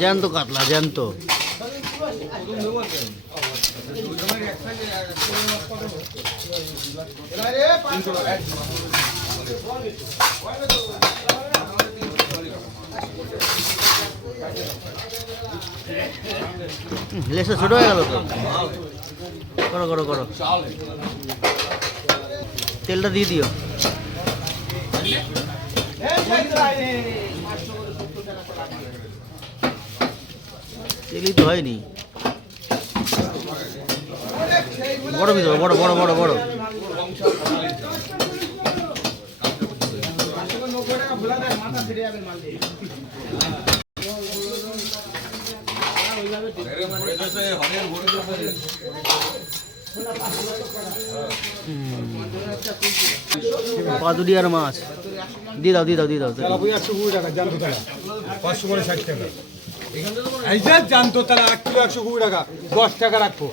জ্যান্ত কাতলা, জ্যান্ত। লেসটা ছোট হয়ে গেল তো। করো করো করো, তেলটা দিয়ে দিও। তেলই তো হয়নি। বড় ভিতরে, বড় বড় বড় বড়। পাদুরিয়ার মাছ দিয়ে দাও, দিয়ে দাও, দিয়ে দাও। 120 টাকা জানতো তারা, 560 টাকা। এই যে জানতো তারা 1 কিলো 120 টাকা, 10 টাকা রাখবো।